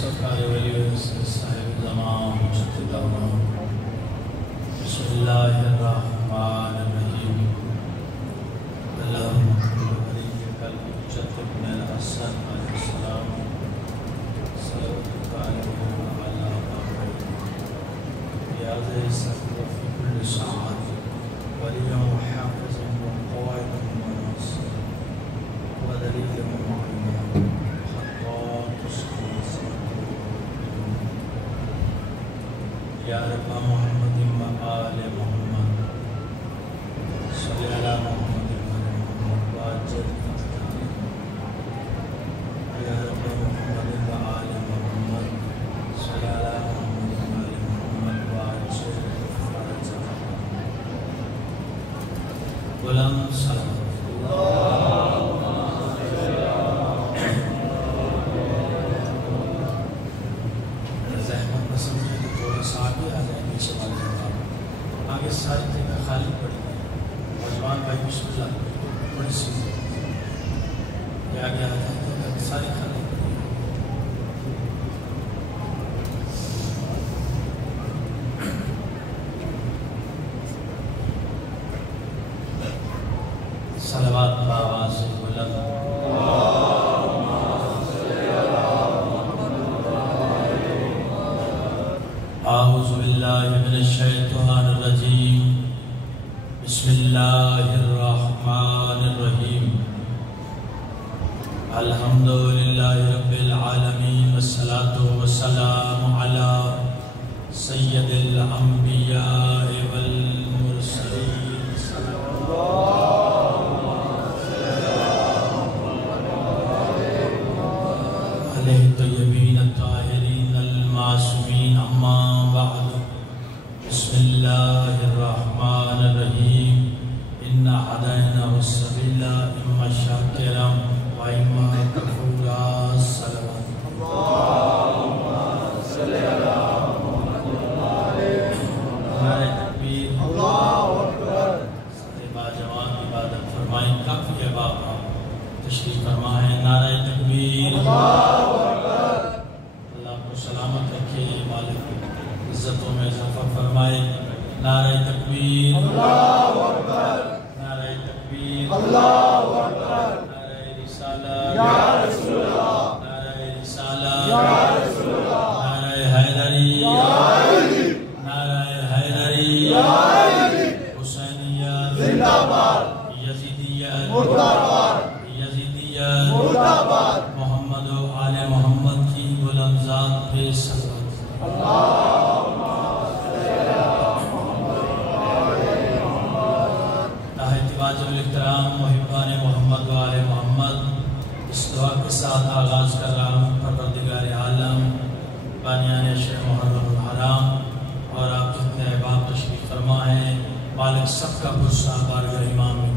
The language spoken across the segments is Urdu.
سرکار ولی صاحب زمان مجدد دوران بسم اللہ الرحمن الرحیم اللہم صلی قلب مجدد من الحسن علیہ السلام صلوات علیہ وعلا بیاض سفر فی کل ساعت ولیوم حافظ وقائد وناصر ودلیل ومعین یا رب محمد و آل محمد صلی علی محمد و محمد واجد یا رب محمد و آل محمد صلی علی محمد و آل محمد واجد بلند صلوات آگے ساری جگہ خالی پڑی ہے نوجوان بھائی بسم اللہ بڑی سی یہ آگے آتا ہے کہ ساری خالی پڑی ہے صلوات بآواز بلند اعوذ باللہ من الشیطان الرجیم بسم اللہ الرحمن الرحیم الحمدللہ رب العالمین والصلاة والسلام علی سید الانبیاء والمرسلین علیہ طیبین الطاہرین المعصومین اما بعد بسم اللہ الرحمن الرحیم انا ہدیناہ السبیل اما شاکرا و اما کفورا صلوات اللہم صلی علی محمد نعرہ تکبیر اللہ اکبر با جوان عبادت فرمائیں کافی ہے باقا تشریف فرمائیں نعرہ تکبیر اللہ اکبر اللہ کو سلامت رکھے مالک عزتوں میں اضافہ فرمائے نعرہ تکبیر اللہ اکبر نعرہ تکبیر اللہ اکبر نعرہ رسالہ یا رسول اللہ نعرہ رسالہ یا رسول اللہ نعرہ حیدری یا علی نعرہ حیدری یا علی حسینیت زندہ باد یزیدیت مردہ باد یزیدیت مردہ باد محمد و آل محمد کی بلند ذات پہ صلوات اللہ احترام محبان محمد و آل محمد اس دعا کے ساتھ آغاز کر رہا ہوں پروردگار عالم بانیان شیخ محرم الحرام اور آپ جتنے احباب تشریف فرما ہیں مالک سب کا بھروسہ بارگاہ امام میں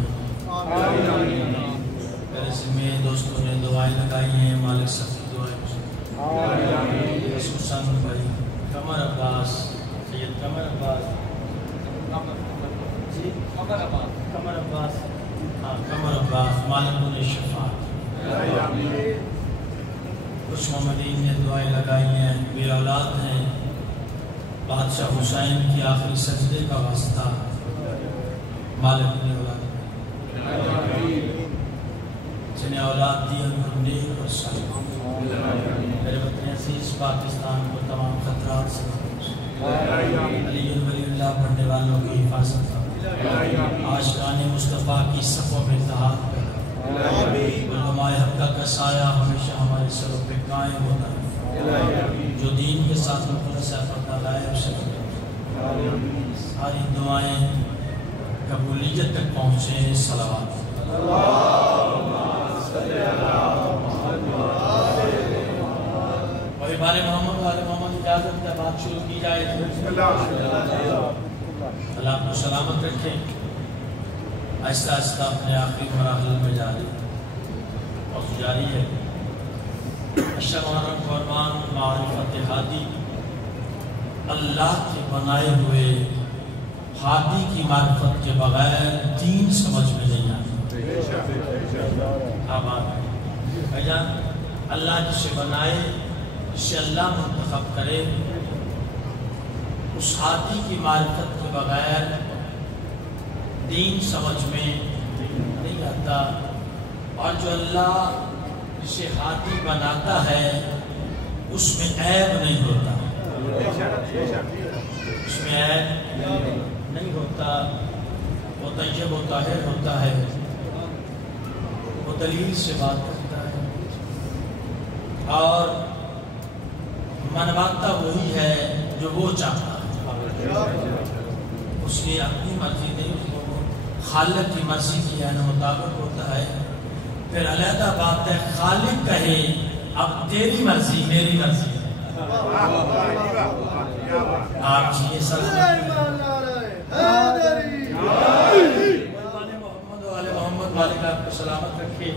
میرے ذمہ دوستوں نے دعائیں لگائی ہیں مالک سب کی دعائیں خصوصاً بھائی قمر عباس سید قمر عباس قمر عباس قمر عباس مالک شفاعت کچھ محمدین نے دعائیں لگائی ہیں بے اولاد ہیں بادشاہ حسین کی آخری سجدے کا واسطہ مالک نے اولاد جنہیں اولاد دی ان کو نیک اور صالح میرے وطن عزیز پاکستان کو تمام خطرات سے علی ولی اللہ پڑھنے والوں کی حفاظت عاشقان مصطفیٰ کی صفوں میں اتحاد پیدا علماء حقہ کا سایہ ہمیشہ ہمارے سروں پہ قائم ہوتا ہے جو دین کے ساتھ مقدس پردہ غائب سے ساری دعائیں قبولیت تک پہنچے صلوات وہی بارے محمد والے محمد اجازت کا بات شروع کی جائے اللہ کو سلامت رکھیں آہستہ آہستہ اپنے آخری مراحل میں جاری اور جاری ہے اشرف محرم قربان معرفت ہادی اللہ کے بنائے ہوئے ہادی کی معرفت کے بغیر دین سمجھ میں نہیں آتی آباد بھائی جان اللہ جسے بنائے جسے اللہ منتخب کرے اس ہادی کی معرفت کے بغیر دین سمجھ میں نہیں آتا، اور جو اللہ جسے ہادی بناتا ہے اس میں عیب نہیں ہوتا، اس میں عیب نہیں ہوتا، وہ طیب و طاہر ہوتا ہے، وہ دلیل سے بات کرتا ہے اور منواتا وہی ہے جو وہ چاہتا ہے، اس نے اپنی مرضی نہیں، اس کو خالق کی مرضی کی مطابق ہوتا ہے۔ پھر علیحدہ بات ہے خالق کہے اب تیری مرضی میری مرضی، آپ یہ محمد والد آپ کو سلامت رکھے۔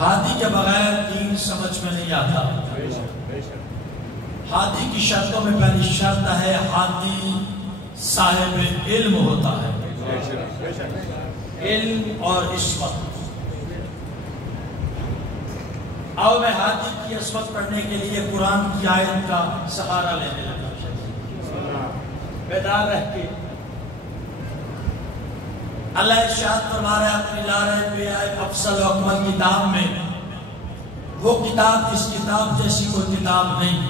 ہادی کے بغیر دین سمجھ میں نہیں آتا۔ ہادی کی شرطوں میں پہلی شرط ہے ہادی صاحب علم ہوتا ہے، علم اور عصمت۔ اور میں ہادی کی عصمت پڑھنے کے لیے قرآن کی آیت کا سہارا لینے لگا، بیدار رہ کے اللہ ارشاد فرما رہا ہے اپنی لا ریب فیہ افضل و اکمل کتاب میں، وہ کتاب جس کتاب جیسی کوئی کتاب نہیں۔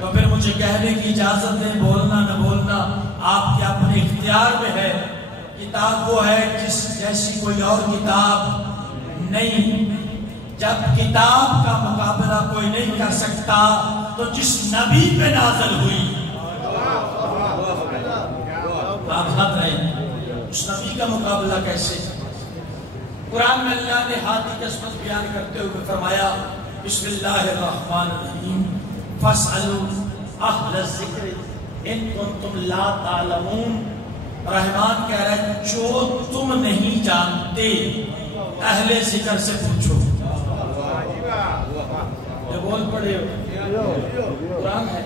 تو پھر مجھے کہنے کی اجازت دیں، بولنا نہ بولنا آپ کے اپنے اختیار میں ہے۔ کتاب وہ ہے جس جیسی کوئی اور کتاب نہیں۔ جب کتاب کا مقابلہ کوئی نہیں کر سکتا تو جس نبی پہ نازل ہوئی آپ حد رہے، اس نبی کا مقابلہ کیسے؟ قرآن میں اللہ نے ہادی کی عصمت بیان کرتے ہوئے فرمایا بسم اللہ الرحمن الرحیم فاسألوا اہل الذکر ان کنتم لا تعلمون۔ رحمان کہہ رہا ہے جو تم نہیں جانتے اہل ذکر سے پوچھو۔ یہ بول پڑے قرآن ہے،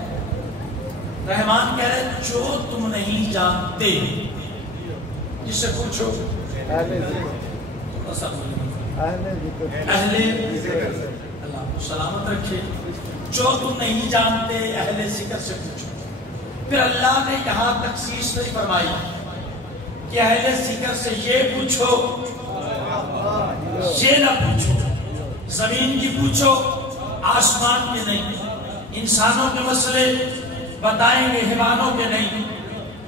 رحمان کہہ رہا ہے جو تم نہیں جانتے جس سے پوچھو اہل ذکر، اللہ کو سلامت رکھے، جو تم نہیں جانتے اہل ذکر سے پوچھو۔ پھر اللہ نے یہاں تخصیص نہیں فرمائی کہ اہل ذکر سے یہ پوچھو یہ نہ پوچھو، زمین کی پوچھو آسمان کے نہیں، انسانوں کے مسئلے بتائیں گے حیوانوں کے نہیں،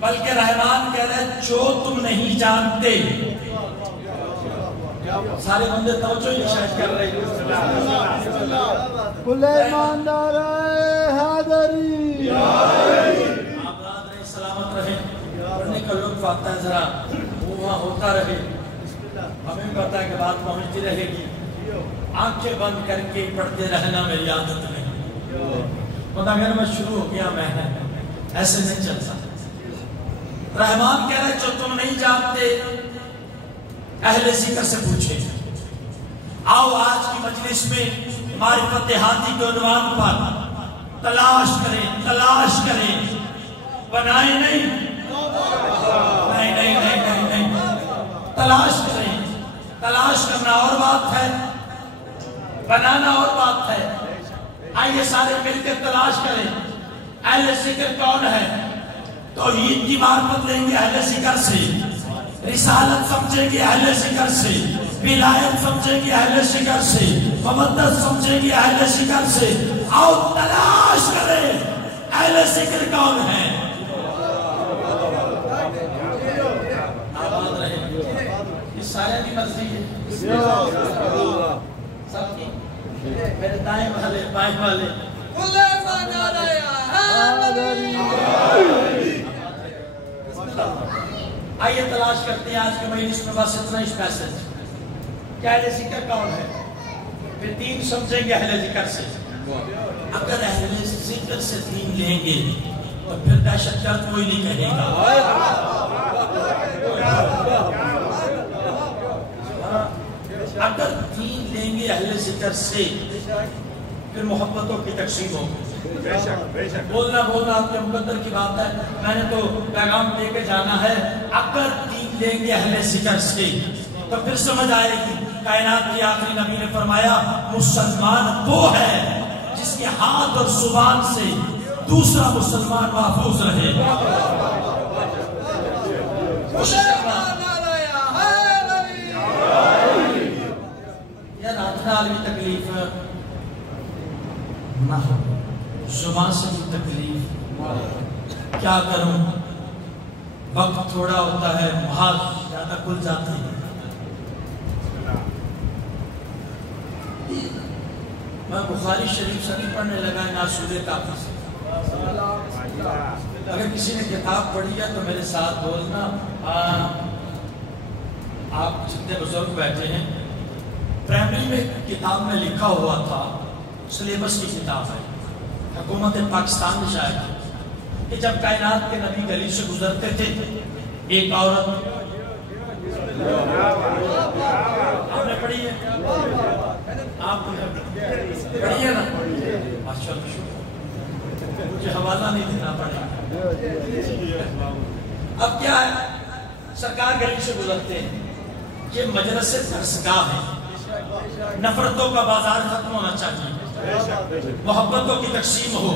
بلکہ رحمان کہہ رہے ہیں جو تم نہیں جانتے۔ سارے بندے توجہ ہی شاید کر رہے کل ایماندار حاضری، آپ رات رہے سلامت رہے، پڑھنے کا لطف آتا ہے، ذرا وہاں ہوتا رہے، ہمیں پتا ہے کہ بات پہنچتی رہے گی، آنکھیں بند کر کے پڑھتے رہنا میری عادت نہیں، خدا اگر میں شروع ہو گیا میں ایسے نہیں چل سکتا۔ رحمان کہہ رہے جو تم نہیں جانتے اہل ذکر سے پوچھے۔ آؤ آج کی مجلس میں معرفت ہادی کے عنوان پر تلاش کریں، بنائیں نہیں، تلاش کریں۔ تلاش کرنا اور بات ہے، بنانا اور بات ہے۔ آئیے سارے مل کے تلاش کریں اہل ذکر کون ہے۔ توحید کی معرفت لیں گے اہل ذکر سے، رسالت سمجھیں گے اہل ذکر سے، ولایت سمجھیں گے اہل ذکر سے، مودت سمجھیں گے اہل ذکر سے۔ آؤ تلاش کریں اہل ذکر کون ہے۔ آباد رہے، یہ سارے کی مرضی ہے سب کی، میرے دائیں والے بائیں والے آئیے تلاش کرتے ہیں آج کے مجلس میں بس اتنا ہی میسج کہ اہل ذکر کون ہے، پھر دین سمجھیں گے اہل ذکر سے۔ اگر اہل ذکر سے دین لیں گے تو پھر دہشت گرد کوئی نہیں کہے گا۔ اگر دین لیں گے اہل ذکر سے پھر محبتوں کی تقسیم ہوگی۔ بولنا آپ کے مقدر کی بات ہے، میں نے تو پیغام دے کے جانا ہے۔ اگر دین لیں گے اہل ذکر سے تو پھر سمجھ آئے گی کائنات کے آخری نبی نے فرمایا مسلمان وہ ہے جس کے ہاتھ اور زبان سے دوسرا مسلمان محفوظ رہے. یار اتنا عالمی تکلیف نہ ہو, زبان سے بھی تکلیف, کیا کروں, وقت تھوڑا ہوتا ہے, بہت زیادہ کھل جاتے ہیں. میں بخاری شریف سے نہیں پڑھنے لگا ناسور کافی سے. اگر کسی نے کتاب پڑھی ہے تو میرے ساتھ بولنا. آپ جتنے بزرگ بیٹھے ہیں, پرائمری میں کتاب میں لکھا ہوا تھا, سلیبس کی کتاب ہے, حکومت پاکستان میں شائع ہے, کہ جب کائنات کے نبی گلی سے گزرتے تھے ایک عورت, آپ نے پڑھی ہے, آپ نے پڑھی ہے نا, مجھے حوالہ نہیں دینا پڑے. اب کیا ہے, سرکار گلی سے گزرتے ہیں, یہ مجلس درسگاہ ہے, نفرتوں کا بازار ختم ہونا چاہیے, محبتوں کی تقسیم ہو,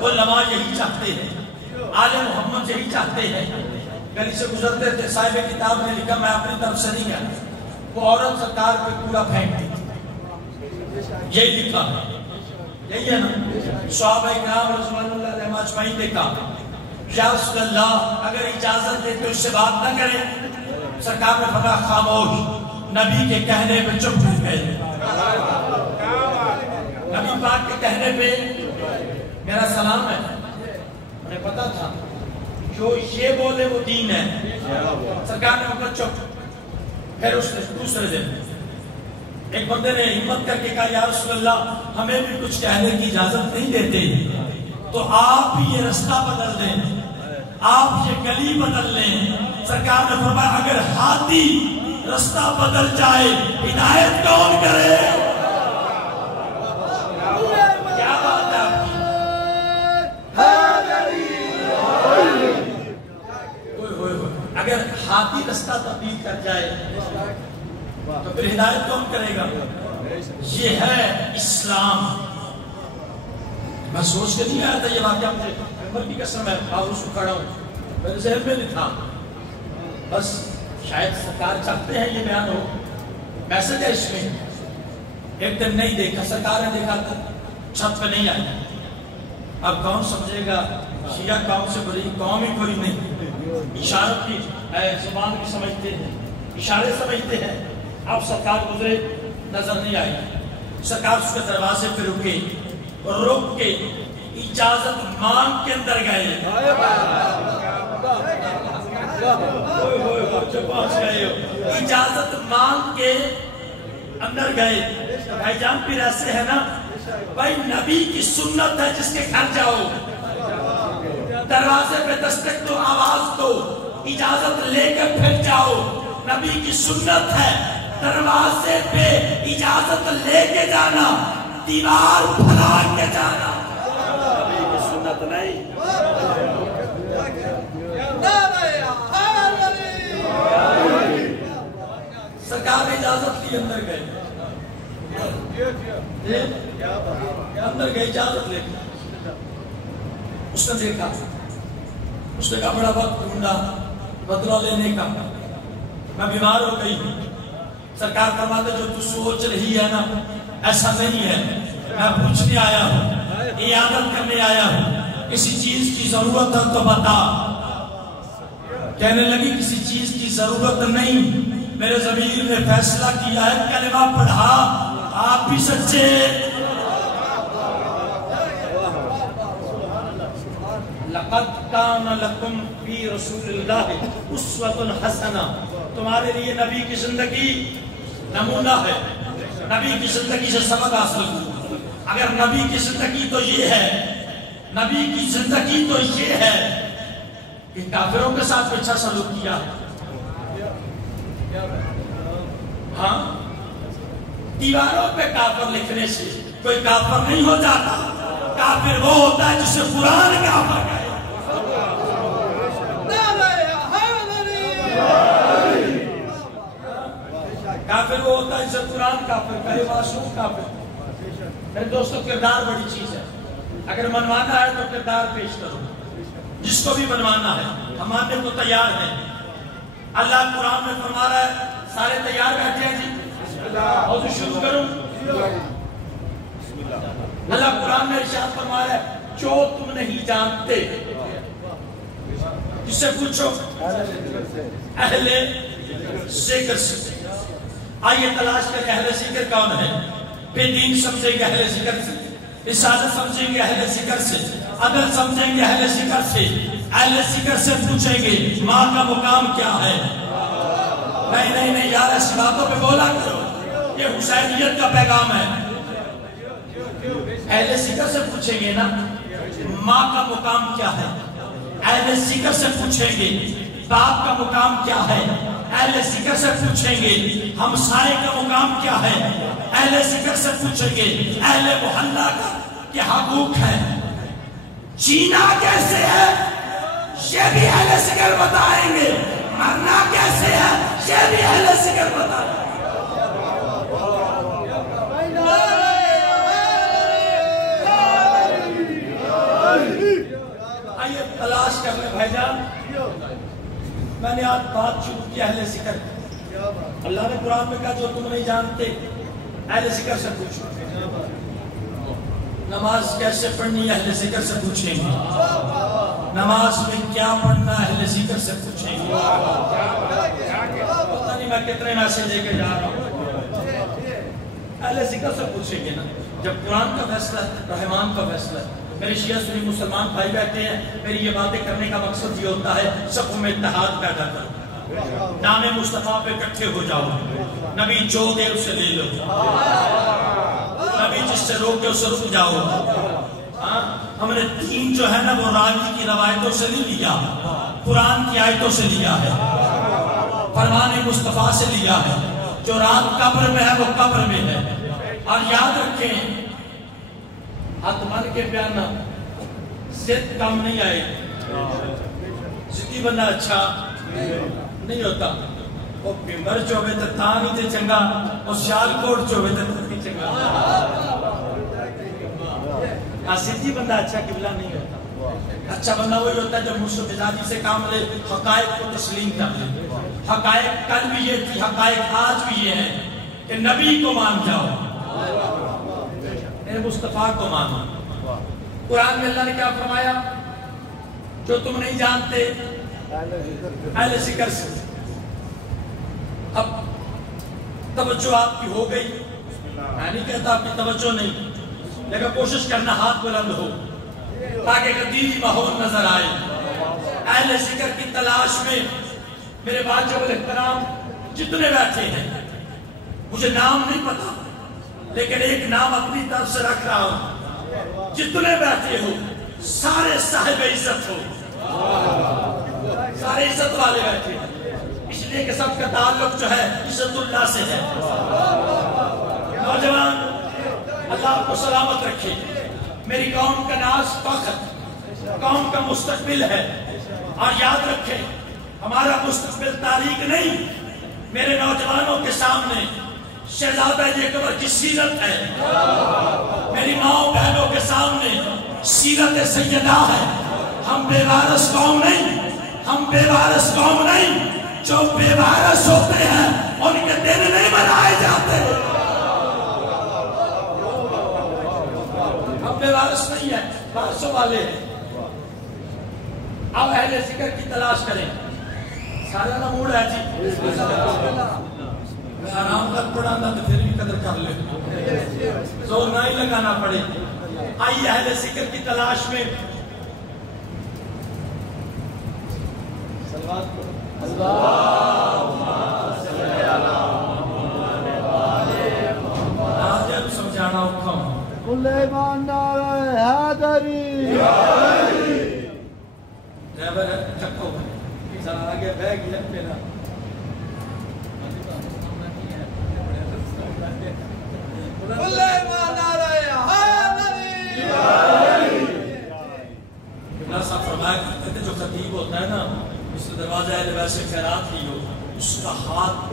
وہ علماء یہی چاہتے ہیں, آل محمد یہی چاہتے ہیں. گلی سے گزرتے تھے, صاحب کتاب نے لکھا, میں اپنی طرف سے نہیں گیا, وہ عورت سرکار پہ کوڑا پھینکتی تھی, یہی لکھا ہے, یہی ہے نا. صحابہ کرام رضوان اللہ علیہم اجمعین نے کہا یا رسول اللہ اگر اجازت دے تو اس سے بات نہ کریں. سرکار نے فرمایا خاموش, نبی کے کہنے پہ چپ ہو گئے. نبی پاک کے کہنے پہ میرا سلام ہے, انہیں پتا تھا جو یہ بولے وہ دین ہے. سرکار نے وقت چپ. پھر اس نے دوسرے دن ایک بندے نے ہمت کر کے کہا یا رسول اللہ ہمیں بھی کچھ کہنے کی اجازت نہیں دیتے, تو آپ بھی یہ رستہ بدل دیں, آپ یہ گلی بدل لیں. سرکار نے فرمایا اگر ہاتھی رستہ بدل جائے ہدایت کون کرے؟ کیا بات ہے اگر ہاتھی رستہ تبدیل کر جائے تو پھر ہدایت کون کرے گا؟ یہ ہے اسلام. میں سوچ کے نہیں آیا تھا یہ واقعہ, مجھے عمر کی قسم ہے, باوش کو کھڑا ہوں, میرے ذہن میں نہیں تھا, بس شاید سرکار چاہتے ہیں یہ بیان ہو, میسج ہے اس میں. ایک دن نہیں دیکھا, سرکار نے دیکھا تھا, چھت پہ نہیں آئی. اب کون سمجھے گا شیعہ قوم سے بری قوم ہی کوئی نہیں. اشارت کی زبان بھی سمجھتے ہیں, اشارے سمجھتے ہیں. اب سرکار گزرے, نظر نہیں آئی. سرکار اس کے دروازے پہ رکے, رک کے اجازت مانگ کے اندر گئے. اجازت مانگ کے اندر گئے. بھائی جان پھر ایسے ہے نا, بھائی نبی کی سنت ہے جس کے گھر جاؤ, دروازے پہ دستک دو, آواز دو, اجازت لے کے پھر جاؤ. نبی کی سنت ہے دروازے پہ اجازت لے کے جانا, دیوار پھلا کے جانا. نبی کی سنت نہیں. سرکار نے اجازت لی, اندر گئے, اندر گئے اجازت لے. اس نے دیکھا, اس نے کہا بڑا وقت ڈھونڈا بدلہ لینے کا, میں بیمار ہو گئی. سرکار فرماتے جو تو سوچ رہی ہے نا ایسا نہیں ہے, میں پوچھنے آیا ہوں, عیادت کرنے آیا ہوں, کسی چیز کی ضرورت ہے تو بتا. کہنے لگی کسی چیز کی ضرورت نہیں, میرے ضمیر نے فیصلہ کیا ہے کلمہ پڑھا, آپ بھی سچے. لقد کان لکم فی رسول اللہ اسوۃ حسنہ, تمہارے لیے نبی کی زندگی نمونہ ہے, نبی کی زندگی سے سبق حاصل کرو. اگر نبی کی زندگی تو یہ ہے, نبی کی زندگی تو یہ ہے کہ کافروں کے ساتھ اچھا سلوک کیا. ہاں, دیواروں پہ کافر لکھنے سے کوئی کافر نہیں ہو جاتا. کافر وہ ہوتا ہے جسے قرآن کافر کہے. کافر وہ ہوتا ہے جسے قرآن کافر کہے، معصوم کافر۔ میرے دوستو کردار بڑی چیز ہے، اگر منوانا ہے تو کردار پیش کرو، جس کو بھی منوانا ہے ہم ماننے کو تیار ہیں۔ اللہ قرآن میں فرما رہا ہے، سارے تیار بیٹھے ہیں جی؟ اور شروع کروں؟ اللہ قرآن میں ارشاد فرما رہا ہے، جو تم نہیں جانتے جس سے پوچھو اہل ذکر سے۔ آئیے تلاش کریں اہل ذکر کون ہے۔ بے دین سمجھیں گے اہل ذکر سے، رسالت سمجھیں گے اہل ذکر سے، عدل سمجھیں گے اہل ذکر سے۔ اہل ذکر سے پوچھیں گے ماں کا مقام کیا ہے۔ نہیں یار ایسی باتوں پہ بولا کرو، یہ حسینیت کا پیغام ہے۔ اہل ذکر سے پوچھیں گے نا ماں کا مقام کیا ہے، اہل ذکر سے پوچھیں گے باپ کا مقام کیا ہے، اہل ذکر سے پوچھیں گے ہمسائے کا مقام کیا ہے، اہل ذکر سے پوچھیں گے اہل محلہ کا کیا حقوق ہے، جینا کیسے ہے یہ بھی اہل ذکر بتائیں گے، مرنا کیسے ہے یہ بھی اہل ذکر بتائیں گے۔ آئیے تلاش کر لیں بھائی جان۔ میں نے آج بات شروع کی اہل ذکر، اللہ نے قرآن میں کہا جو تم نہیں جانتے اہل ذکر سے پوچھو۔ نماز کیسے پڑھنی اہل ذکر سے پوچھیں گے، نماز میں کیا پڑھنا اہل ذکر سے پوچھیں گے۔ پتہ نہیں میں کتنے میسج دے کے جا رہا ہوں، اہل ذکر سے پوچھیں گے نا۔ جب قرآن کا فیصلہ ہے، رحمان کا فیصلہ ہے۔ میرے شیعہ سنی مسلمان بھائی بیٹھے ہیں، میری یہ باتیں کرنے کا مقصد یہ ہوتا ہے صفوں میں اتحاد پیدا کرو، نام مصطفیٰ پہ اکٹھے ہو جاؤ، نبی جو دے اسے لے لو، نبی جس سے روکے اسے رک جاؤ۔ ہم نے دین جو ہے نا وہ راوی کی روایتوں سے نہیں لیا، قرآن کی آیتوں سے لیا ہے، فرمان مصطفیٰ سے لیا ہے۔ جو رات قبر میں ہے وہ قبر میں ہے۔ اور یاد رکھیں ہاتھ مار کے پیانا ضد کام نہیں آئے، ضدی بندہ اچھا نہیں ہوتا۔ وہ پیمبر چوبے تو تھا نہیں تے چنگا، وہ شال کوٹ چوبے تو نہیں چنگا۔ ضدی بندہ اچھا قبلہ نہیں ہوتا۔ اچھا بندہ وہی ہوتا ہے جو مصطفی سے کام لے، حقائق کو تسلیم کر لے۔ حقائق کل بھی یہ تھی، حقائق آج بھی یہ ہے کہ نبی کو مان جاؤ، میرے مصطفیٰ کو مانو۔ قرآن میں اللہ نے کیا فرمایا؟ جو تم نہیں جانتے اہل ذکر سے۔ اب توجہ آپ کی ہو گئی، میں نہیں کہتا آپ کی توجہ نہیں، لیکن کوشش کرنا ہاتھ بلند ہو تاکہ ایک دینی ماحول نظر آئے۔ اہل ذکر کی تلاش میں میرے واجب الاحترام جتنے بیٹھے ہیں، مجھے نام نہیں پتا لیکن ایک نام اپنی طرف سے رکھ رہا ہوں، جتنے بیٹھے ہو سارے صاحب عزت ہو، سارے عزت والے بیٹھے ہیں، اس لیے کہ سب کا تعلق جو ہے عزت اللہ سے ہے۔ نوجوان اللہ آپ کو سلامت رکھے، میری قوم کا ناز فخر، قوم کا مستقبل ہے، اور یاد رکھیں ہمارا مستقبل تاریخ نہیں، میرے نوجوانوں کے سامنے شہزادہ یکبر کی سیرت ہے، میری ماں بہنوں کے سامنے سیرت سیدہ ہے۔ ہم بے وارث قوم نہیں، ہم بے وارث قوم نہیں، جو بے وارث ہوتے ہیں ان کے دن نہیں منائے جاتے۔ ہم بے وارث نہیں ہیں، وارثوں والے ہیں۔ اب اہل ذکر کی تلاش کریں۔ سارا نا موڑ ہے جی، آرام تک پڑھانا تو پھر بھی قدر کر لے، زور نہ ہی لگانا پڑے۔ آئیے اہل ذکر کی تلاش میں سمجھانا حکم کل ایماندار حیدری ڈرائیور چکو ذرا آگے بہ گیا میرا کل ایماندار حیدری۔ بلا صاحب فرمایا کرتے تھے جو خطیب ہوتا ہے نا اس دروازہ اہل بیت سے خیرات کی ہو، اس کا ہاتھ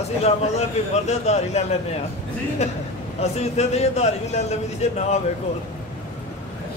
ਅਸੀਂ ਰਾਮਜ਼ਾ ਵੀ ਫਰਦੇ ਧਾਰੀ ਲੈ ਲੈਨੇ ਆ। ਅਸੀਂ ਇੱਥੇ ਤੇ ਇਹ ਧਾਰੀ ਵੀ ਲੈ ਲੈਵੀ ਜੇ ਨਾ ਹੋਵੇ ਕੋਲ।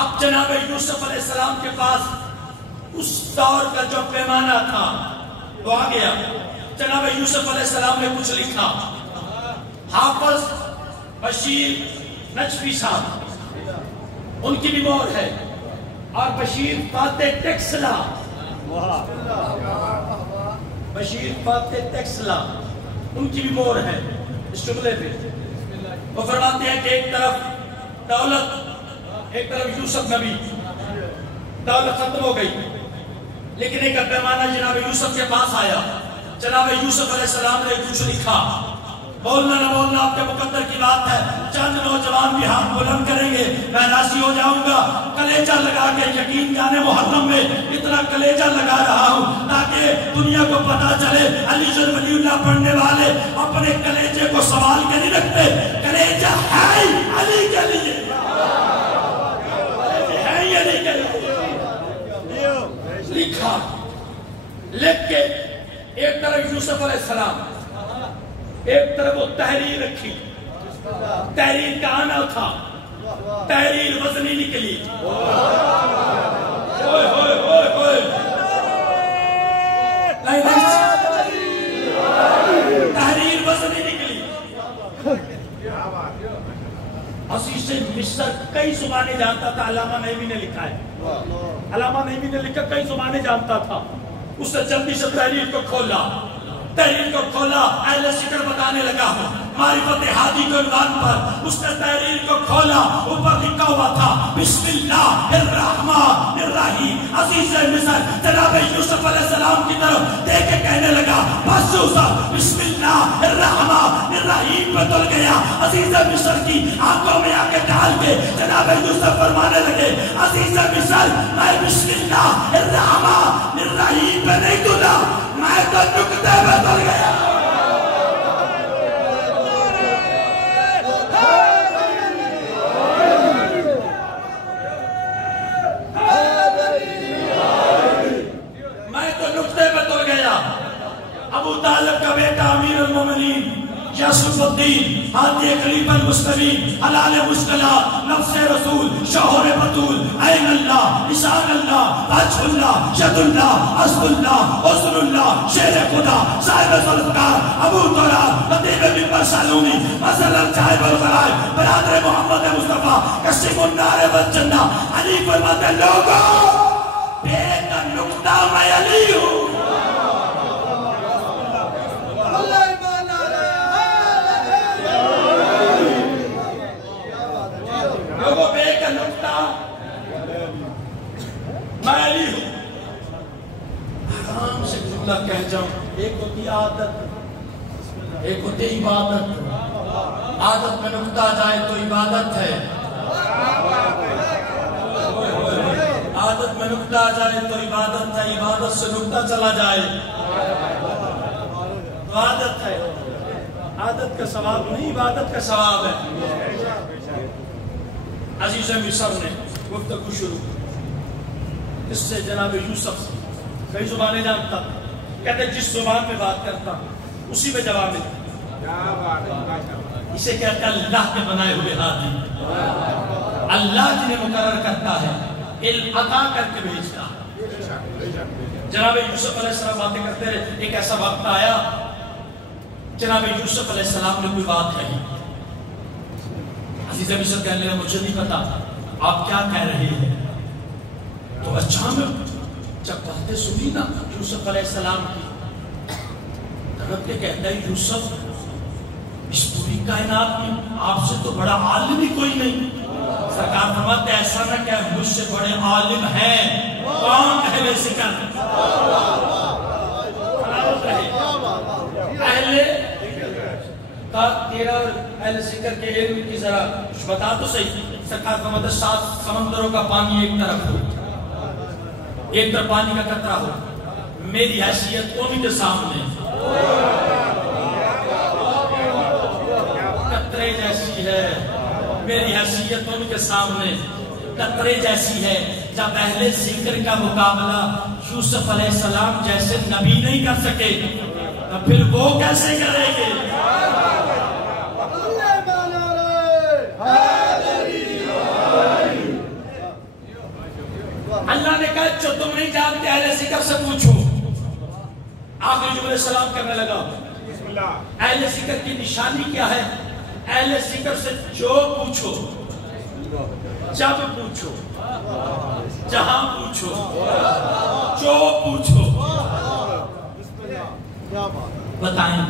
اب جناب یوسف علیہ السلام کے پاس اس دور کا جو پیمانہ تھا وہ آ گیا. جناب یوسف علیہ السلام نے کچھ لکھا. حافظ بشیر نجفی صاحب ان کی بھی مہر ہے، اور بشیر فاتح ٹیکسلا، بشیر فاتح ٹیکسلا ان کی بھی مہر ہے اس جملے پہ. وہ فرماتے ہیں کہ ایک طرف دولت، ایک طرف یوسف نبی، دولت ختم ہو گئی، لیکن ایک پیمانہ جناب یوسف کے پاس آیا. جناب یوسف علیہ السلام نے کچھ لکھا. بولنا نہ بولنا آپ کے مقدر کی بات ہے. چند نوجوان بھی ہاتھ بلند کریں گے، میں راضی ہو جاؤں گا. کلیجہ لگا کے، یقین جانے محرم میں اتنا کلیجہ لگا رہا ہوں تاکہ دنیا کو پتا چلے علی جن ولی اللہ پڑھنے والے اپنے کلیجے کو سوال کے نہیں رکھتے. کلیجہ ہے علی کے لیے، ہے علی کے لیے. لکھا، لکھ کے ایک طرف یوسف علیہ السلام، ایک طرف وہ تحریر رکھی. تحریر کا آنا تھا، تحریر وزنی نکلی. ہوئے ہوئے ہوئے ہوئے تحریر وزنی نکلی. عزیز مصر کئی زبانیں جانتا تھا. علامہ نعیمی نے لکھا ہے، علامہ نعیمی نے لکھا کئی زبانیں جانتا تھا. اس نے جلدی سے تحریر کو کھولا، تحریر کو کھولا. اہل ذکر بتانے لگا معرفت ہادی کے عنوان پر اس نے تحریر کو کھولا. اوپر لکھا ہوا تھا بسم اللہ الرحمن الرحیم. عزیز مصر جناب یوسف علیہ السلام کی طرف دیکھ کے کہنے لگا بس یوسف بسم اللہ الرحمن الرحیم پہ تل گیا. عزیز مصر کی آنکھوں میں آ کے ڈال کے جناب یوسف فرمانے لگے عزیز مصر میں بسم اللہ الرحمن الرحیم پہ نہیں تلا، میں تو نکتے میں تل گیا. ابو طالب کا بیٹا امیر المومنین یوسف الدین ہادی خلیفہ المستبین حلال مشکلات نفس رسول شوہر بطول عین اللہ لسان اللہ وجہ اللہ شد اللہ عصب اللہ عصر اللہ شیر خدا صاحب ذوالفقار ابو تراب خطیب منبر سالونی مظہر الجائب والغرائب برادر محمد مصطفیٰ کشف النار والجنہ. علی فرماتے ہیں لوگوں ایک نکتہ میں علی ہوں. لوگوں پہ ایک نکتہ میں علی ہوں. آرام سے جملہ کہہ جاؤں. ایک ہوتی عادت، ایک ہوتی عبادت. عادت میں نکتہ آ جائے تو عبادت ہے، عادت میں نکتہ آ جائے تو عبادت ہے. عبادت سے نکتہ چلا جائے تو عادت ہے. عادت کا ثواب نہیں، عبادت کا ثواب ہے. عزیز مصر نے گفتگو شروع اس سے جناب یوسف کئی زبانیں جانتا. کہتے جس زبان میں بات کرتا اسی میں جواب ملتا. اسے کہتے اللہ کے بنائے ہوئے ہاتھی. اللہ جنہیں مقرر کرتا ہے علم عطا کر کے بھیجتا. جناب یوسف علیہ السلام باتیں کرتے رہے. ایک ایسا وقت آیا جناب یوسف علیہ السلام نے کوئی بات کہی. عزیز مصر کہنے لگا مجھے نہیں پتا آپ کیا کہہ رہے ہیں. تو اچانک جب باتیں سنی نا یوسف علیہ السلام کی، رب کے کہتا ہے یوسف اس پوری کائنات میں آپ سے تو بڑا عالم ہی کوئی نہیں. سرکار فرماتے ایسا نہ کہ مجھ سے بڑے عالم ہیں. کون اہل ذکر؟ تیرا اور اہل ذکر کے علم کی ذرا کچھ بتا تو صحیح. سرکار فرماتے 7 سمندروں کا پانی ایک طرف ہو، ایک طرف پانی کا قطرہ ہو، میری حیثیت ان کے سامنے قطرے جیسی ہے. میری حیثیت ان کے سامنے قطرے جیسی ہے. جب اہل ذکر کا مقابلہ یوسف علیہ السلام جیسے نبی نہیں کر سکے تو پھر وہ کیسے کریں گے؟ اللہ نے کہا جو تم نہیں جانتے اہل ذکر سے پوچھو. آخری جملے سلام کرنے لگا. اہل ذکر کی نشانی کیا ہے؟ اہل ذکر سے جو پوچھو، جب پوچھو، جہاں پوچھو، جو پوچھو بتائیں.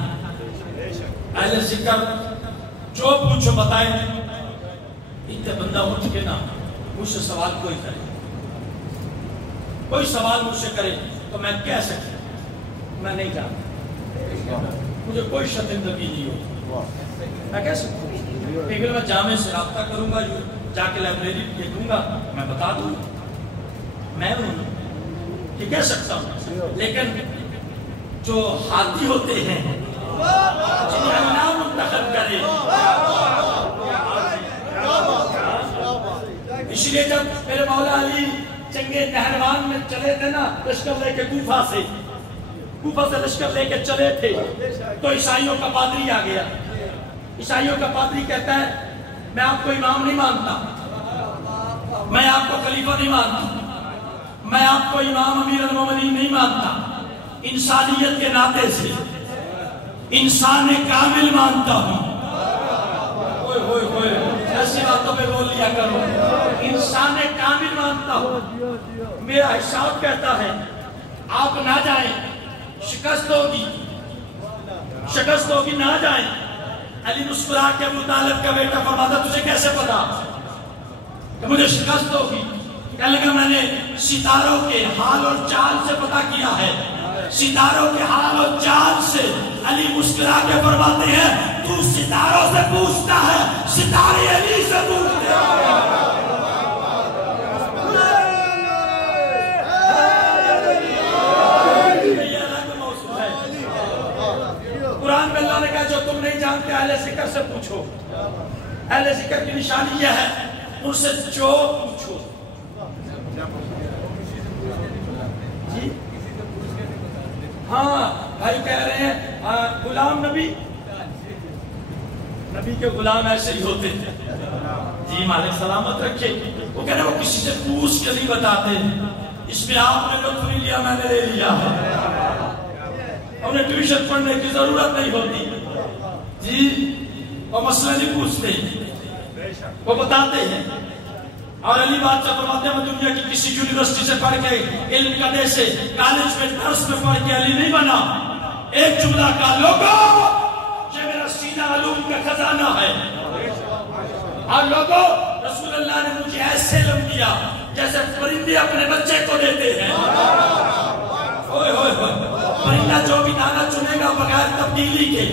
اہل ذکر جو پوچھو بتائیں. اتنے بندہ اٹھ کے نا مجھ سے سوال کوئی کرے، کوئی سوال مجھ سے کرے تو میں کہہ سکتا میں نہیں جانتا، مجھے کوئی شرمندگی نہیں ہو، میں کہہ سکتا ہوں. پھر میں جامع سے رابطہ کروں گا، جا کے لائبریری دیکھوں گا، میں بتا دوں گا میں ہوں کہ کہہ سکتا ہوں. لیکن جو ہاتھی ہوتے ہیں جنہیں اللہ منتخب کرے، اس لیے جب میرے مولا علی جنگِ نہروان میں چلے تھے نا لشکر لے کے کوفہ سے لشکر لے کے چلے تھے تو عیسائیوں کا پادری آ گیا. عیسائیوں کا پادری کہتا ہے میں آپ کو امام نہیں مانتا، میں آپ کو خلیفہ نہیں مانتا، میں آپ کو امام امیر المومنین نہیں مانتا، انسانیت کے ناطے سے انسان کامل مانتا ہوں. ہوئے ہوئے ایسی باتوں پہ بول لیا کرو. انسان کامل مانتا ہوں. میرا حساب کہتا ہے آپ نہ جائیں، شکست ہوگی نہ جائیں. علی مسکرا کے ابو طالب کا بیٹا فرماتا تجھے کیسے پتا کہ مجھے شکست ہوگی؟ کہنے لگا میں نے ستاروں کے حال اور چال سے پتا کیا ہے. ستاروں کے حال اور چال سے. علی مسکرا کے فرماتے ہیں تو ستاروں سے پوچھتا ہے، ستارے علی سے پوچھتے ہیں. قرآن میں اللہ نے کہا جو تم نہیں جانتے اہل ذکر سے پوچھو. اہل ذکر کی نشانی یہ ہے ان سے جو پوچھو. جی ہاں بھائی کہہ رہے ہیں غلام نبی کے غلام ایسے ہی ہوتے ہیں. جی مالک سلامت رکھے. وہ کہہ رہے وہ کسی سے پوچھ کے نہیں بتاتے. اس میں آپ نے لطف نہیں لیا، میں نے لے لیا ہے. انہیں ٹیوشن پڑھنے کی ضرورت نہیں ہوتی. جی وہ مسئلہ نہیں پوچھتے، وہ بتاتے ہیں. اور علی بادشاہ فرماتے ہیں میں دنیا کی کسی یونیورسٹی سے پڑھ کے علم کرنے سے کالج میں درس میں پڑھ کے علی نہیں بنا. ایک جملہ کا لوگوں یہ میرا سینہ علوم کا خزانہ ہے. اور لوگوں رسول اللہ نے مجھے ایسے علم دیا جیسے پرندے اپنے بچے کو دیتے ہیں. پرندہ جو بھی دانا چنے گا بغیر تبدیلی کے،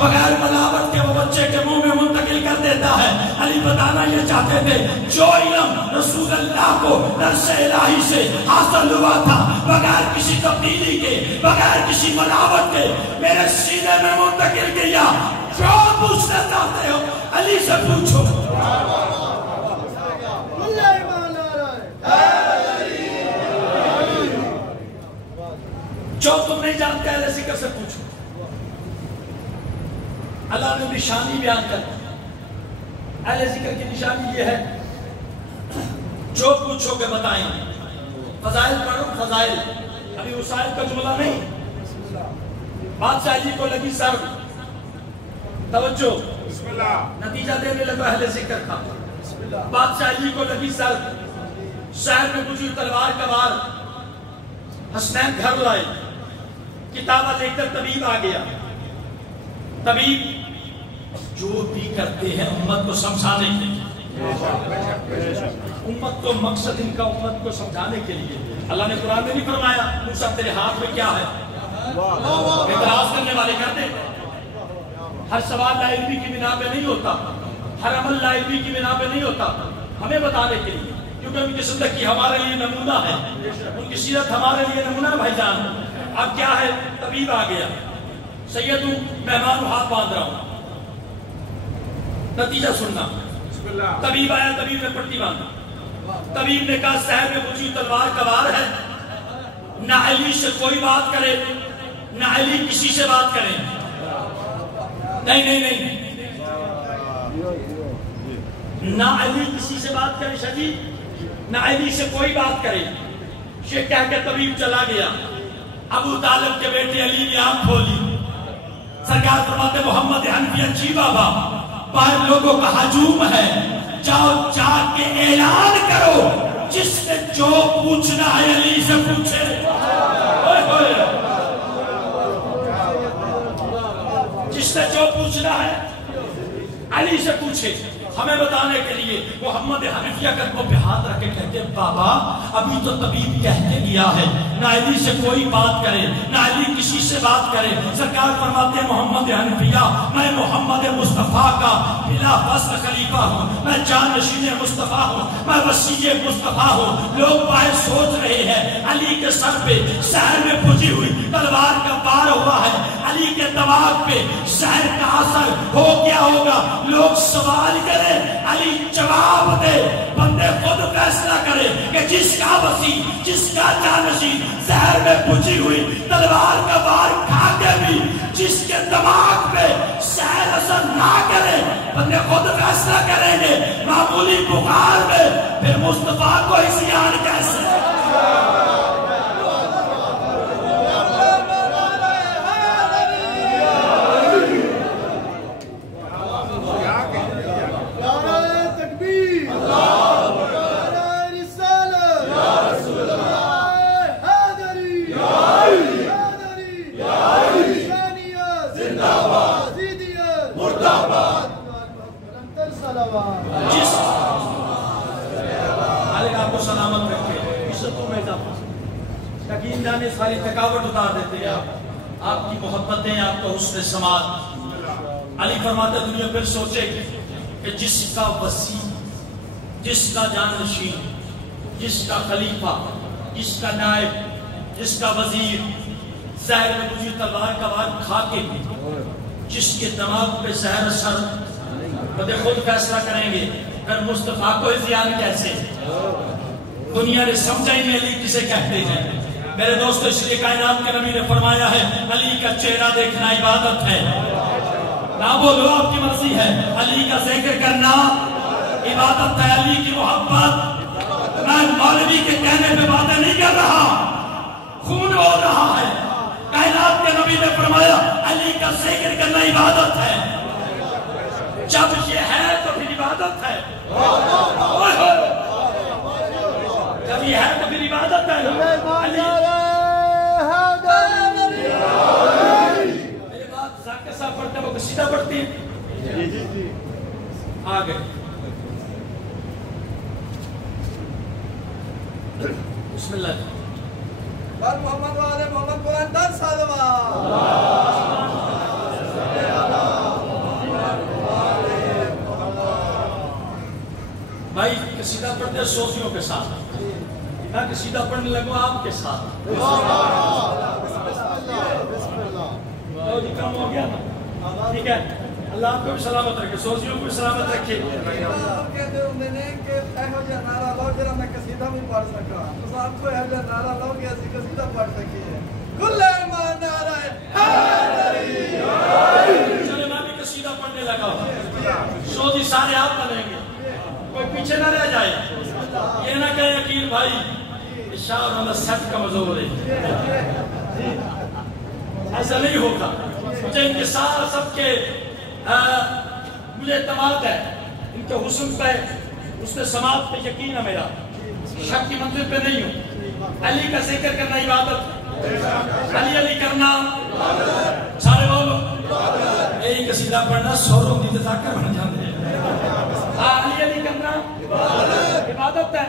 بغیر ملاوٹ کے وہ بچے کے منہ میں منتقل کر دیتا ہے. علی بتانا یہ چاہتے تھے جو علم رسول اللہ کو درس الہی سے حاصل ہوا تھا بغیر کسی تبدیلی کے، بغیر کسی ملاوٹ کے میرے سینے میں منتقل کیا. جو پوچھنا چاہتے ہو علی سے پوچھو. جو تم نہیں جانتے اہل ذکر سے پوچھو. اللہ نے نشانی بیان کر دی. اہل ذکر کی نشانی یہ ہے جو پوچھو گے بتائیں. فضائل پڑھو. فضائل ابھی وسائل کا جملہ نہیں. بادشاہ جی کو لگی سر توجہ نتیجہ دینے لگا اہل ذکر کا. بادشاہ جی کو لگی سر. شہر میں بجھی تلوار کا وار. حسنین گھر لائے. کتابہ لے کر طبیب آ گیا. طبیب جو بھی کرتے ہیں امت کو سمجھانے کے لیے، امت کو مقصد ان کا امت کو سمجھانے کے لیے. اللہ نے قرآن میں نہیں فرمایا موسیٰ تیرے ہاتھ میں کیا ہے. اعتراض کرنے والے کرتے. ہر سوال لا علمی کی بنا پہ نہیں ہوتا، ہر عمل لا علمی کی بنا پہ نہیں ہوتا. ہمیں بتانے کے لیے، کیونکہ ان کی زندگی ہمارے لیے نمونہ ہے، ان کی سیرت ہمارے لیے نمونہ. بھائی جان اب کیا ہے؟ طبیب آ گیا. سید ہوں مہمان ہاتھ باندھ رہا ہوں. نتیجہ سننا. طبیب آیا. طبیب نے پٹی باندھا. طبیب نے کہا شہر میں بجھی تلوار کا وار ہے. نہ علی سے کوئی بات کرے، نہ علی کسی سے بات کرے. نہیں نہ علی کسی سے بات کرے. شجی نہ علی سے کوئی بات کرے. یہ کہہ کے طبیب چلا گیا. ابو طالب کے بیٹے علی نے آنکھ کھولی. سرکار فرماتے محمد حنفی اچھی بابا باہر لوگوں کا ہجوم ہے, جاؤ جا کے اعلان کرو جس نے جو پوچھنا ہے علی سے پوچھے. جس نے جو پوچھنا ہے علی سے پوچھے. ہمیں بتانے کے لیے محمد حنفیہ قدموں پہ ہاتھ رکھ کے کہتے ہیں بابا ابھی تو طبیب کہہ کے گیا ہے نہ علی سے کوئی بات کرے نہ علی کسی سے بات کرے. سرکار فرماتے ہیں محمد حنفیہ میں محمد مصطفیٰ کا بلا فصل خلیفہ ہوں, میں جانشین مصطفیٰ ہوں, میں وسیع مصطفیٰ ہوں. لوگ باہر سوچ رہے ہیں علی کے سر پہ شہر میں پھجی ہوئی تلوار کا وار ہوا ہے, علی کے دماغ پہ شہر کا اثر ہو گیا ہوگا. لوگ سوال کریں علی جواب دے, بندے خود فیصلہ کرے کہ جس کا وسیع جس کا جانشین زہر میں پھجی ہوئی تلوار کا وار کھا کے بھی جس کے دماغ پہ زہر اثر نہ کرے, بندے خود فیصلہ کریں گے. معمولی بخار میں پھر مصطفیٰ کو عصیان کیسے. سلامت رکھے, عزتوں میں اضافہ, یقین جانے ساری تھکاوٹ اتار دیتے ہیں آپ کی محبتیں, آپ کا حسن سماعت. علی فرماتے دنیا پھر سوچے کہ جس کا وسیع جس کا جانشین جس کا خلیفہ جس کا نائب جس کا وزیر زہر میں مجھے تلوار کا وار کھا کے جس کے دماغ پہ زہر اثر, بندے خود فیصلہ کریں گے پھر مصطفیٰ کو عصیان کیسے. دنیا نے سمجھا ہی نہیں علی کسے کہتے ہیں. میرے دوستو اس لیے کائنات کے نبی نے فرمایا ہے علی کا چہرہ دیکھنا عبادت ہے. نہ بولو آپ کی مرضی ہے, علی کا ذکر کرنا عبادت ہے. علی کی محبت میں مولوی کے کہنے پہ باتیں نہیں کر رہا, خون ہو رہا ہے. کائنات کے نبی نے فرمایا علی کا ذکر کرنا عبادت ہے. جب یہ ہے تو پھر عبادت ہے. جب یہ ہے تو پھر عبادت ہے. میرے بات ذاکر صاحب پڑھتے ہیں وہ قصیدہ پڑھتی ہیں. آگے بسم اللہ بر محمد و آل محمد قرآن در صلوات. بھائی قصیدہ پڑھتے ہیں صوفیوں کے ساتھ, میں قصیدہ پڑھنے لگوں آپ کے ساتھ. کام ہو گیا نا, ٹھیک ہے. اللہ آپ کو بھی سلامت رکھے, صوفیوں کو بھی سلامت رکھے. کہتے ہوندے نے کہ ایہو جہا نعرہ لاؤ جڑا میں قصیدہ بھی پڑھ سکاں. تو آپ کو ایہو جہا نعرہ لاؤ کہ اسی قصیدہ پڑھ سکیے. کل ایمان نعرہ حیدری. چلے میں بھی قصیدہ پڑھنے لگا ہوں. صوفی سارے آپ بنیں گے, کوئی پیچھے نہ رہ جائے. یہ نہ کہے یقین بھائی شاہ اور ہمیں سچ کا مزور ہے, ایسا نہیں ہوگا. مجھے ان کے ساتھ سب کے مجھے اعتماد ہے, ان کے حسن پہ حسن سماعت پہ یقین ہے میرا, شک کی منزل پہ نہیں ہوں. علی کا ذکر کرنا عبادت, علی علی کرنا سارے بولو یہی قصیدہ پڑھنا سوروں کی تذاکر بن جاتے ہیں. علی علی کرنا عبادت ہے,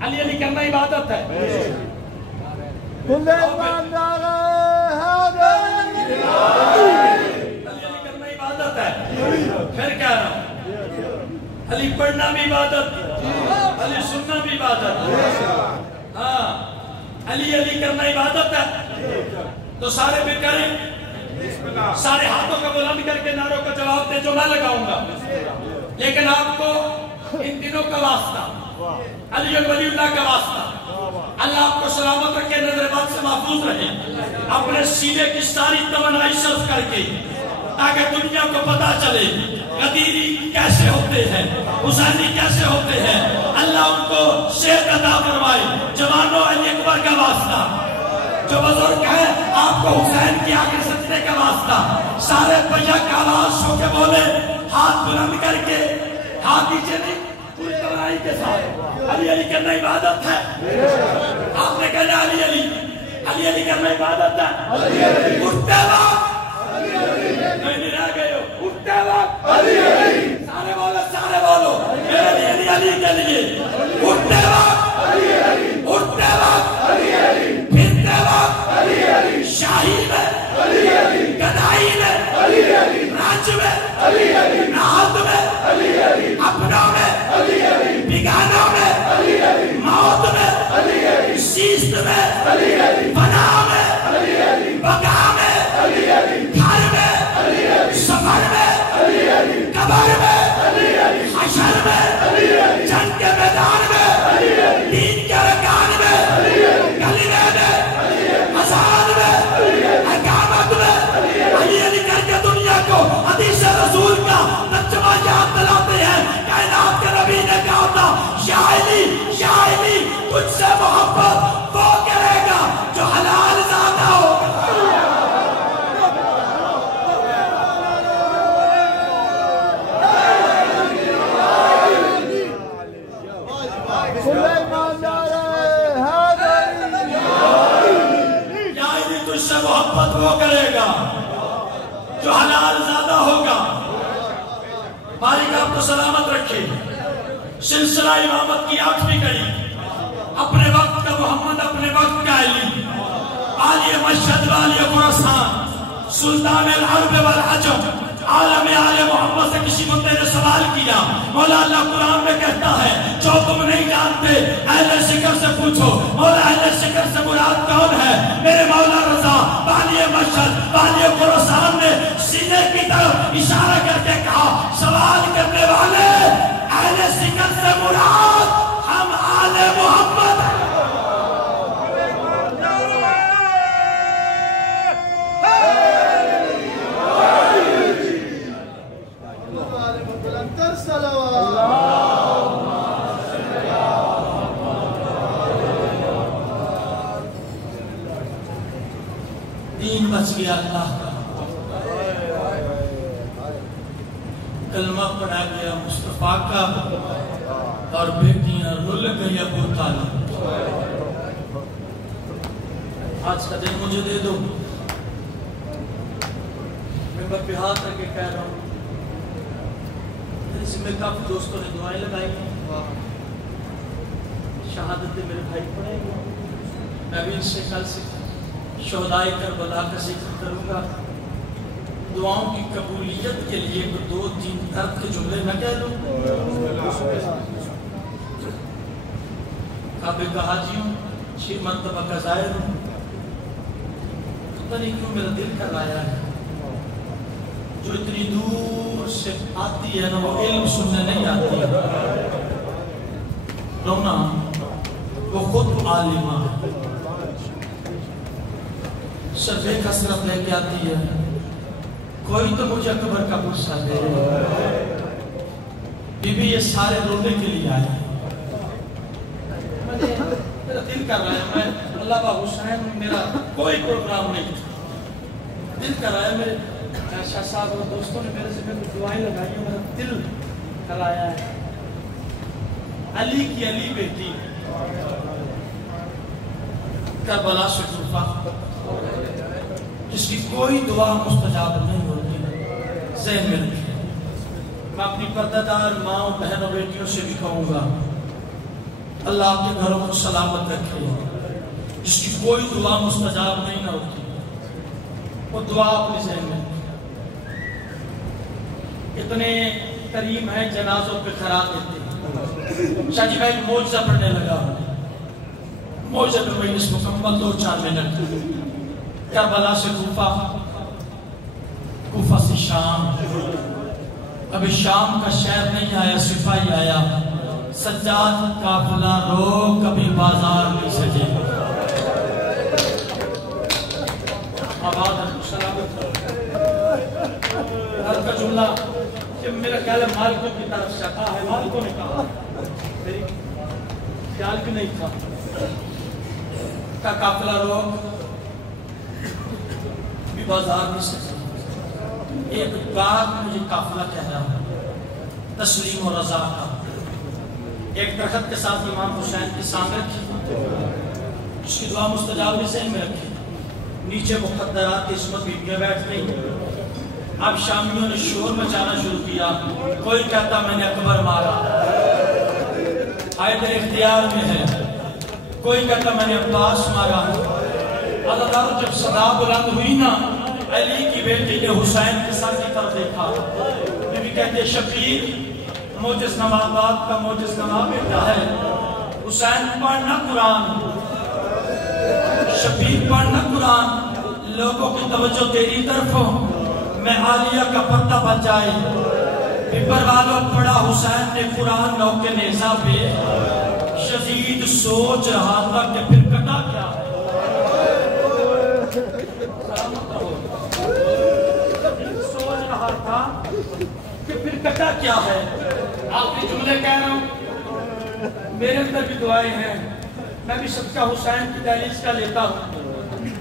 علی علی کرنا عبادت ہے. کل ایمان نعرہ حیدری. علی علی کرنا عبادت ہے. پھر کہہ رہا ہوں علی پڑھنا بھی عبادت, علی سننا بھی عبادت. ہاں علی علی کرنا عبادت ہے. تو سارے بھی کریں, سارے ہاتھوں کا بلند کر کے نعروں کا جواب دے جو میں لگاؤں گا. لیکن آپ کو ان دنوں کا واسطہ, علی ولی اللہ کا واسطہ, اللہ آپ کو سلامت رکھے, نظر بد سے محفوظ رہے, اپنے سینے کی ساری توانائی صرف کر کے تاکہ دنیا کو پتا چلے غدیری کیسے ہوتے ہیں، حسینی کیسے ہوتے ہیں۔ اللہ ان کو شیخ عطا فرمائے۔ جوانوں علی اکبر کا واسطہ، جو بزرگ ہیں آپ کو حسین کی آگے سجدے کا واسطہ، سارے بیک آواز ہو کے بولے، ہاتھ بلند کر کے، ہاتھ نیچے نہیں، پوری توانائی کے ساتھ علی علی کرنا عبادت ہے۔ آپ نے کہنا علی علی، علی علی کرنا عبادت ہے۔ اٹھتے وقت نہیں رہ گئے ہو، اٹھتے وقت سارے بولو، سارے بولو میرے لیے علی علی کے لیے، اٹھتے وقت، اٹھتے وقت، پھرتے وقت، شاہی میں، گدائی میں، راج میں، نہاد میں، اپنوں میں، بگانوں میں، موت میں، سیست میں، بنا میں، بقا میں، گھر میں، سفر میں، قبر میں، حشر میں، جنگ کے میدان میں، دین کے ارکان میں، کلمے میں، اذان میں، اقامت میں، علی علی کر کے دنیا کو حدیث رسول کا ترجمہ یاد دلاتے ہیں۔ کائنات کے نبی نے کہا تھا، یا علی، یا علی، تجھ سے محبت وہ کرے گا جو حلال زادہ ہوگا۔ محبت وہ کرے گا جو حلال زادہ ہوگا۔ باری کا آپ کو سلامت رکھے۔ سلسلہ امامت کی 8ویں کڑی، اپنے وقت کا محمد، اپنے وقت کا علی، عالی مشہد والی خراسان، سلطان العرب والعجم، عالم آل محمد سے کسی بندے نے سوال کیا، مولا اللہ قرآن میں کہتا ہے جو تم نہیں جانتے اہل شکر سے پوچھو۔ مولا اہل شکر سے مراد کون ہے؟ میرے مولا رضا والی مشہد والی خراسان نے سینے کی طرف اشارہ کر کے کہا، سوال کرنے والے اہل شکر سے مراد ہم آل محمد ہیں۔ دین بچ گیا اللہ کا، کلمہ پڑھا گیا مصطفیٰ کا، اور بیٹیاں رول گئی ابو طالب۔ آج کا دن مجھے دے دو، ممبر پہ ہاتھ رکھ کے کہہ رہا ہوں، اس میں کافی دوستوں نے دعائیں لگائی ہیں، شہادت میرے بھائی پڑھیں گے، میں بھی ان سے کل سے شہدائے کربلا کا ذکر کروں گا۔ دعاؤں کی قبولیت کے لیے 2-3 درد کے جملے نہ کہہ لوں۔ کعبے کا حاجی ہوں، 6 مرتبہ کا زائر ہوں، پتہ نہیں کیوں میرا دل کر آیا ہے، جو اتنی دور سے آتی ہے نا وہ علم سننے نہیں آتی ہے، رونا وہ خود عالمہ ہے، شرف کثرت لے کے آتی ہے، کوئی تو مجھے اکبر کا غصہ دے۔ بی بی یہ سارے رونے کے لیے آئے، میرا دل کر رہا ہے، میں اللہ با حسین میرا کوئی پروگرام نہیں، دل کر رہا ہے، میرے شاہ صاحب اور دوستوں نے میرے سے دعائیں لگائی ہیں، میرا دل کر آیا ہے۔ علی کی علی بیٹی کربلا سے کوفہ، جس کی کوئی دعا مستجاب نہیں ہوتی، ذہن میں رکھیں۔ میں اپنی پردہ دار ماں بہنوں بیٹیوں سے بھی کہوں گا، اللہ آپ کے گھروں کو سلامت رکھے، جس کی کوئی دعا مستجاب نہیں نہ ہوتی، وہ دعا اپنے ذہن میں۔ اتنے کریم ہیں، جنازوں پہ کھرا دیتے ہیں۔ شاہ جی میں ایک معجزہ پڑھنے لگا ہوں، معجزہ پہ میں اس مکمل 2-4 منٹ۔ کربلا سے کوفہ، کوفہ سے شام، ابھی شام کا شہر نہیں آیا، سپاہی آیا، سجاد قافلہ رو کبھی بازار نہیں سجے۔ آباد سلامت کا جملہ کہ میرا خیال ہے مالکوں کی طرف شکا ہے، مالکوں نے کہا، میری خیال بھی نہیں تھا کا قافلہ روک بھی بازار میں سے ایک بات مجھے قافلہ کہہ رہا ہوں تسلیم و رضا کا. ایک درخت کے ساتھ امام حسین کی سانگ رکھی، اس کی دعا مستجاب بھی ذہن میں رکھی، نیچے مقدرات عصمت بیویاں بیٹھ گئی. اب شامیوں نے شور مچانا شروع کیا، کوئی کہتا میں نے اکبر مارا، حیدر اختیار میں ہے، کوئی کہتا میں نے عباس مارا. عزادارو جب صدا بلند ہوئی نا، علی کی بیٹی نے حسین کے سر کی طرف دیکھا، نبی کہتے شبیر موجز نما باپ کا موجز نما بیٹا ہے، حسین پڑھنا قرآن، شبیر پڑھنا قرآن، لوگوں کی توجہ تیری طرف ہو، میں عالیہ کا پتہ بچ جائے. ببر والوں پڑھا حسین نے قرآن نو کے نیزہ پہ، شدید سوچ رہا تھا کہ پھر کٹا کیا ہے. سوچ رہا تھا کہ پھر کٹا کیا ہے. آخری جملے کہہ رہا ہوں، میرے اندر بھی دعائیں ہیں، میں بھی صدقہ حسین کی دہلیز کا لیتا ہوں.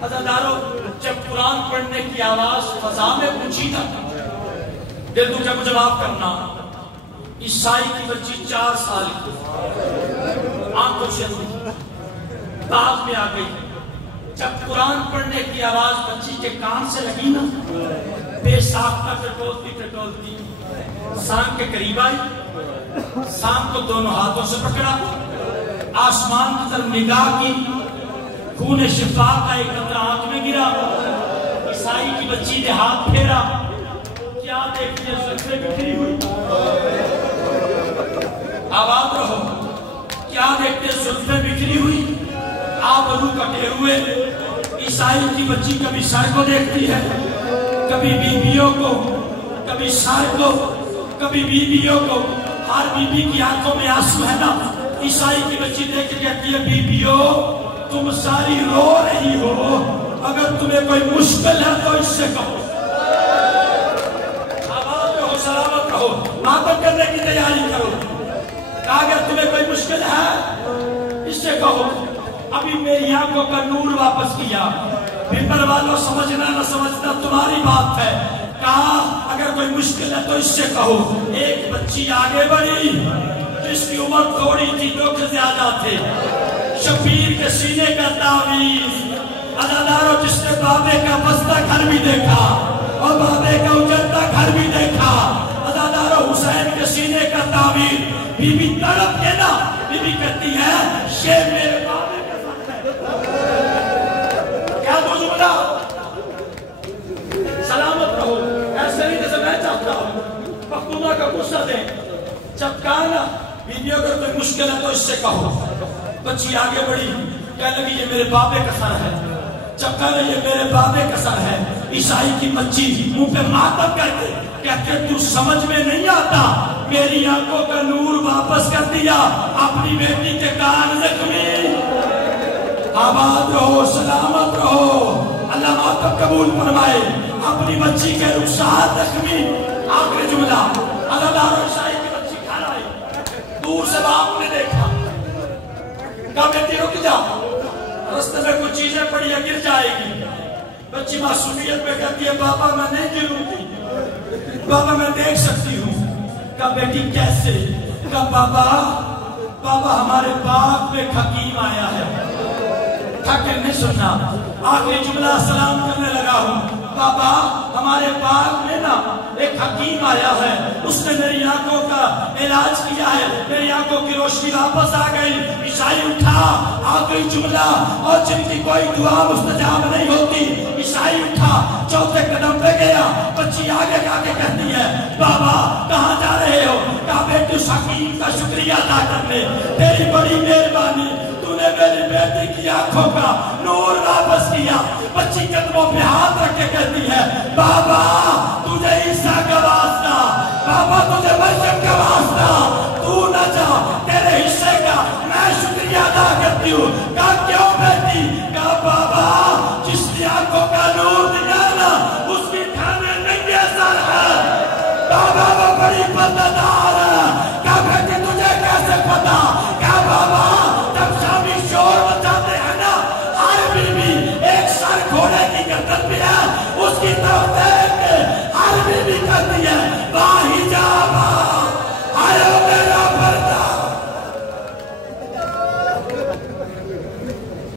عزادارو جب قرآن پڑھنے کی آواز فضا میں پوچھی تھا، دل تو جب مجھے معاف کرنا، عیسائی کی بچی 4 سال کی آنکھوں سے باغ میں آ گئی. جب قرآن پڑھنے کی آواز بچی کے کان سے لگی نا، بے ساختہ ٹٹولتی سانگ کے قریب آئی، سانگ کو دونوں ہاتھوں سے پکڑا، آسمان کی طرف نگاہ کی، خون شفا کا ایک قطرہ آنکھ میں گرا. عیسائی کی بچی نے ہاتھ پھیرا، کیا دیکھتے زلفیں بکھری ہوئی، آباد رہو، کیا دیکھتے زلفیں بکھری ہوئی، آبرو کٹے ہوئے. عیسائی کی بچی کبھی سر کو دیکھتی ہے، کبھی بیویوں کو، کبھی سر کو، کبھی بیویوں کو. ہر بیوی کی آنکھوں میں آنسو ہے نا. عیسائی کی بچی دیکھ کے کہتی ہے بیویوں تم ساری رو رہی ہو، اگر تمہیں کوئی مشکل ہے تو اس سے کہو. آباد رہو، سلامت رہو، ماتم کرنے کی تیاری کرو. اگر تمہیں کوئی مشکل ہے اس سے کہو. ابھی میری آنکھوں کا نور واپس کیا. بھمبر والوں سمجھنا نہ سمجھنا تمہاری بات ہے. کہا اگر کوئی مشکل ہے تو اس سے کہو. ایک بچی آگے بڑھی جس کی عمر تھوڑی تھی، 2 کے زیادہ تھے. شبیر کے سینے کا تعویذ. عزادارو جس نے بابے کا بستہ گھر بھی دیکھا اور بابے کا اجڑتا گھر بھی دیکھا. عزادارو حسین کے سینے کا تعویذ. بی بی تڑپ کے نا، بی بی کہتی ہے شیر میرے بابے کے ساتھ ہے. کیا دو جملہ، سلامت رہو. ایسے نہیں جیسے میں چاہتا ہوں پختونہ کا غصہ دیں. جب کہا نا بیویوں اگر کوئی مشکل ہے تو اس سے کہو. بچی آگے بڑھی، کہنے لگی یہ میرے بابے کا سر ہے. جب کہنے یہ میرے بابے کا سر ہے، عیسائی کی بچی منہ پہ ماتم کر کے کہتے تو سمجھ میں نہیں آتا، میری آنکھوں کا نور واپس کر دیا، اپنی بیٹی کے کان زخمی. آباد رہو، سلامت رہو، اللہ ماتم قبول فرمائے. اپنی بچی کے رخسار زخمی. آخری جملہ، عزادارو عیسائی کی بچی گھر آئی، دور سے باپ نے دیکھا، کہا بیٹی رک جا، رستے میں کچھ چیزیں پڑی ہے گر جائے گی. بچی معصومیت میں کہتی ہے بابا میں نہیں گروں گی، بابا میں دیکھ سکتی ہوں. کہا بیٹی کیسے؟ کہا بابا ہمارے باغ میں حکیم آیا ہے. ٹھکر نہیں سننا. آخری جملہ سلام کرنے لگا ہوں. بابا ہمارے باغ میں نا ایک حکیم آیا ہے، اس نے میری آنکھوں کا علاج کیا ہے، میری آنکھوں کی روشنی واپس آ گئی. عیسائی اٹھا. آخری جملہ، اور جن کی کوئی دعا مستجاب نہیں ہوتی. عیسائی اٹھا، 4تھے قدم پہ گیا. بچی آگے جا کے کہتی ہے بابا کہاں جا رہے ہو؟ کہا بیٹی اس حکیم کا شکریہ ادا کرنے، تیری بڑی مہربانی، تو نے میری بیٹی کی آنکھوں کا نور واپس کیا. بچی قدموں پہ ہاتھ رکھ کے کہتی ہے بابا تجھے عیسیٰ کا واسطہ، بابا تجھے مریم کا واسطہ، تو نہ جا، تیرے حصے کا میں شکریہ ادا کرتی ہوں. کہا کیوں بیٹی؟ کہا بابا جس کی آنکھوں کا نور دیا نا اس کی کھانے نہیں سر ہے. برکت ملا